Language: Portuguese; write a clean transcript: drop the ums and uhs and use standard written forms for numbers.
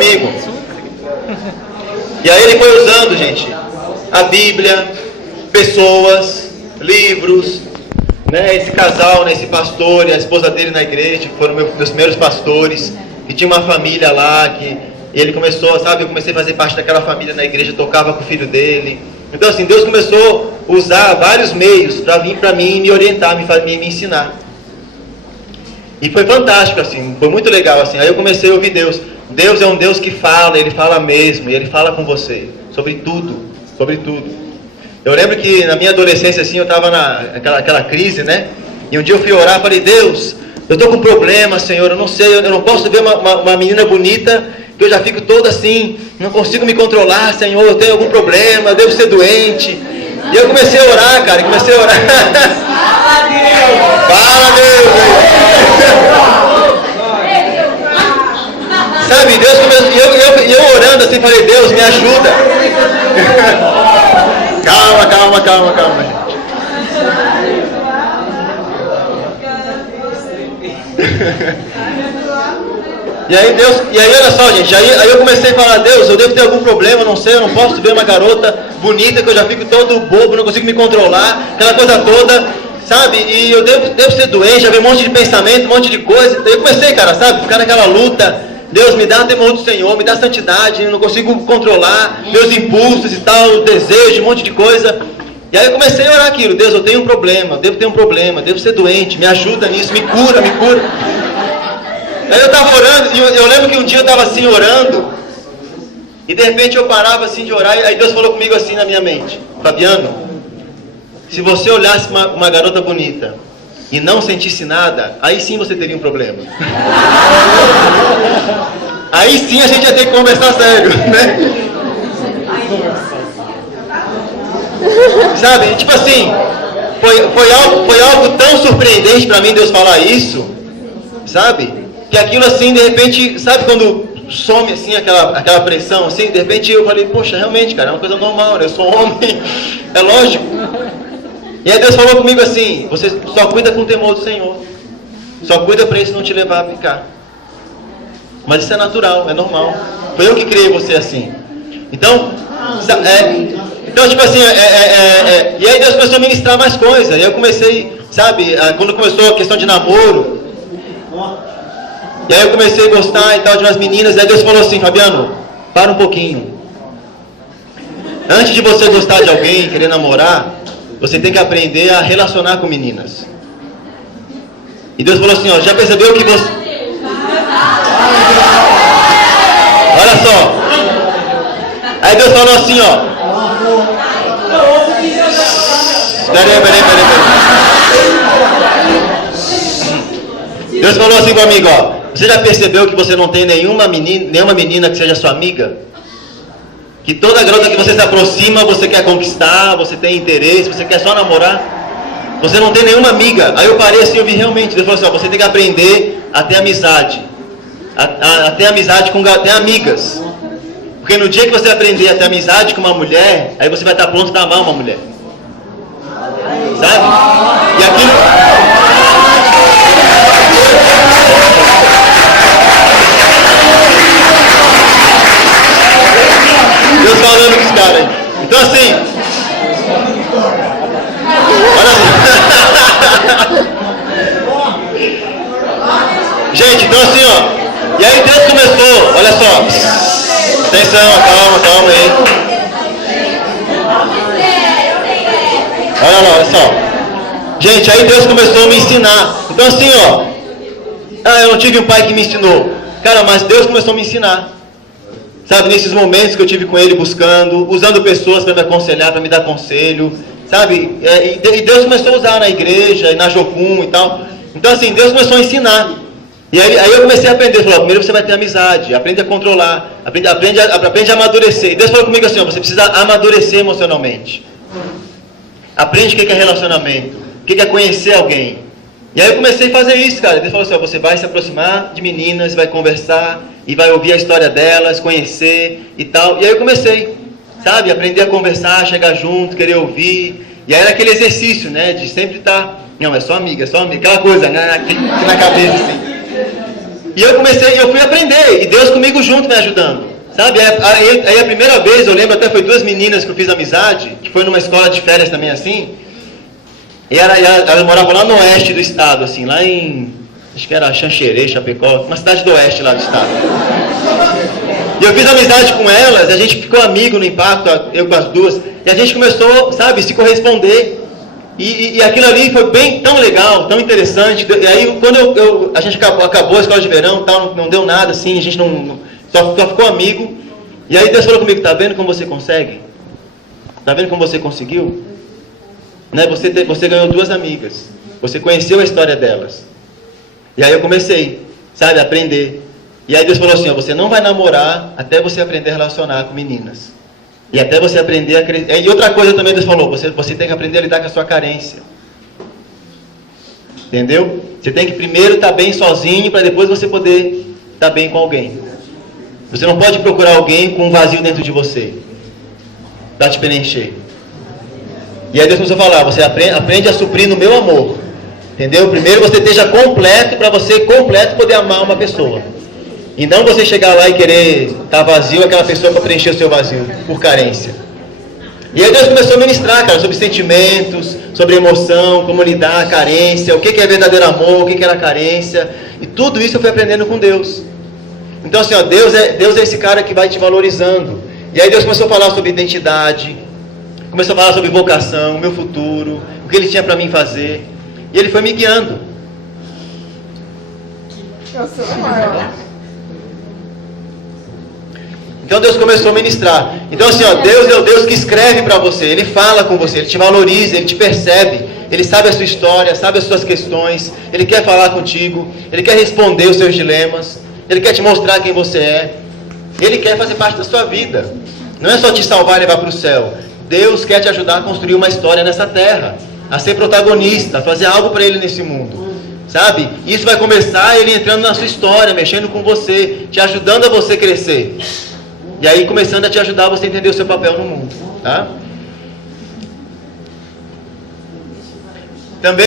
comigo. E aí ele foi usando, gente, a Bíblia, pessoas, livros, né? Esse casal, né? Esse pastor e a esposa dele na igreja, que foram meus primeiros pastores, e tinha uma família lá, e ele começou, sabe, eu comecei a fazer parte daquela família na igreja, tocava com o filho dele. Então assim, Deus começou a usar vários meios para vir para mim, me orientar, me ensinar. E foi fantástico, assim, foi muito legal, assim. Aí eu comecei a ouvir Deus. Deus é um Deus que fala, Ele fala mesmo, e Ele fala com você, sobre tudo, sobre tudo. Eu lembro que na minha adolescência, assim, eu estava naquela crise, né? E um dia eu fui orar, falei, Deus, eu estou com um problema, Senhor, eu não sei, eu não posso ver uma menina bonita, que eu já fico toda assim, não consigo me controlar, Senhor, eu tenho algum problema, eu devo ser doente. E eu comecei a orar, cara, comecei a orar. Fala, Deus! Fala, Deus! Sabe, Deus começou, e eu orando assim, falei, Deus, me ajuda. Calma, gente. E aí olha só, gente, aí eu comecei a falar, Deus, eu devo ter algum problema, não sei, eu não posso ver uma garota bonita, que eu já fico todo bobo, não consigo me controlar, aquela coisa toda, sabe, e eu devo ser doente, já veio um monte de pensamento, um monte de coisa. Eu comecei, cara, sabe, ficar naquela luta, Deus me dá temor do Senhor, me dá santidade, eu não consigo controlar meus impulsos e tal, desejo, um monte de coisa. E aí eu comecei a orar aquilo, Deus, eu tenho um problema, eu devo ter um problema, devo ser doente, me ajuda nisso, me cura. Aí eu estava orando, e eu lembro que um dia eu estava assim orando, e de repente eu parava assim de orar, e aí Deus falou comigo assim na minha mente, Fabiano, se você olhasse uma garota bonita e não sentisse nada, aí sim você teria um problema. Aí sim a gente ia ter que conversar sério, né? Sabe, tipo assim, foi algo tão surpreendente para mim Deus falar isso, sabe? Que aquilo assim, de repente, sabe quando some assim aquela pressão, assim, de repente eu falei, poxa, realmente, cara, é uma coisa normal, né? Eu sou homem, é lógico. E aí Deus falou comigo assim, você só cuida com o temor do Senhor, só cuida para isso não te levar a picar. Mas isso é natural, é normal. Foi eu que criei você assim. Então, tipo assim, e aí Deus começou a ministrar mais coisas. E eu comecei, sabe, quando começou a questão de namoro, e aí eu comecei a gostar e tal de umas meninas. E aí Deus falou assim, Fabiano, para um pouquinho. Antes de você gostar de alguém, querer namorar, você tem que aprender a relacionar com meninas. E Deus falou assim, ó, já percebeu que você... Olha só. Aí Deus falou assim, ó. Peraí. Deus falou assim comigo, ó. Você já percebeu que você não tem nenhuma menina que seja sua amiga? Que toda garota que você se aproxima, você quer conquistar, você tem interesse, você quer só namorar? Você não tem nenhuma amiga. Aí eu parei assim, eu vi realmente. Deus falou assim, ó, você tem que aprender a ter amizade. A ter amizade com amigas. Porque no dia que você aprender a ter amizade com uma mulher, aí você vai estar pronto para amar uma mulher. Sabe? E aquilo... Deus falando com os caras aí. Então assim... Olha assim. Gente, então assim, ó. E aí Deus começou, olha só. Atenção, calma aí. Olha só. Gente, aí Deus começou a me ensinar. Então assim, ó. Eu não tive um pai que me ensinou. Cara, mas Deus começou a me ensinar. Sabe, nesses momentos que eu tive com Ele buscando, usando pessoas para me aconselhar, para me dar conselho. Sabe, e Deus começou a usar na igreja, na Jocum e tal. Então assim, Deus começou a ensinar. E aí eu comecei a aprender, falou, primeiro você vai ter amizade, aprende a controlar, aprende a amadurecer. E Deus falou comigo assim, ó, você precisa amadurecer emocionalmente. Aprende o que é relacionamento, o que é conhecer alguém. E aí eu comecei a fazer isso, cara. Deus falou assim, ó, você vai se aproximar de meninas, vai conversar, e vai ouvir a história delas, conhecer e tal. E aí eu comecei, sabe, aprender a conversar, chegar junto, querer ouvir. E aí era aquele exercício, né, de sempre estar, não, é só amiga, aquela coisa, né, na cabeça assim. E eu fui aprender, e Deus comigo junto me ajudando. Sabe, aí a primeira vez, eu lembro, até foi 2 meninas que eu fiz amizade, que foi numa escola de férias também assim, e elas moravam lá no oeste do estado, assim, lá em, acho que era Xanxerê, Chapecó, uma cidade do oeste lá do estado. E eu fiz amizade com elas, a gente ficou amigo no impacto, eu com as duas, e a gente começou, sabe, se corresponder. E aquilo ali foi bem tão legal, tão interessante. E aí quando a gente acabou a escola de verão, tal, não deu nada assim, a gente só ficou amigo. E aí Deus falou comigo, tá vendo como você consegue? Tá vendo como você conseguiu? Né? Você ganhou 2 amigas. Você conheceu a história delas. E aí eu comecei, sabe, a aprender. E aí Deus falou assim, ó, você não vai namorar até você aprender a relacionar com meninas. E até você aprender a crescer. E outra coisa também Deus falou, você tem que aprender a lidar com a sua carência. Entendeu? Você tem que primeiro estar bem sozinho, para depois você poder estar bem com alguém. Você não pode procurar alguém com um vazio dentro de você, para te preencher. E aí Deus começou a falar, você aprende a suprir no meu amor. Entendeu? Primeiro você esteja completo, para você completo poder amar uma pessoa. E não você chegar lá e querer estar vazio, aquela pessoa para preencher o seu vazio, por carência. E aí Deus começou a ministrar, cara, sobre sentimentos, sobre emoção, como lidar, carência, o que é verdadeiro amor, o que era carência. E tudo isso eu fui aprendendo com Deus. Então assim, ó, Deus é esse cara que vai te valorizando. E aí Deus começou a falar sobre identidade, começou a falar sobre vocação, o meu futuro, o que Ele tinha para mim fazer. E Ele foi me guiando. Eu sou o maior. Então Deus começou a ministrar. Então assim, ó, Deus é o Deus que escreve para você. Ele fala com você, Ele te valoriza, Ele te percebe. Ele sabe a sua história, sabe as suas questões. Ele quer falar contigo. Ele quer responder os seus dilemas. Ele quer te mostrar quem você é. Ele quer fazer parte da sua vida. Não é só te salvar e levar para o céu. Deus quer te ajudar a construir uma história nessa terra. A ser protagonista, a fazer algo para Ele nesse mundo. Sabe? Isso vai começar Ele entrando na sua história, mexendo com você, te ajudando a você crescer. E aí começando a te ajudar a você entender o seu papel no mundo. Tá? Também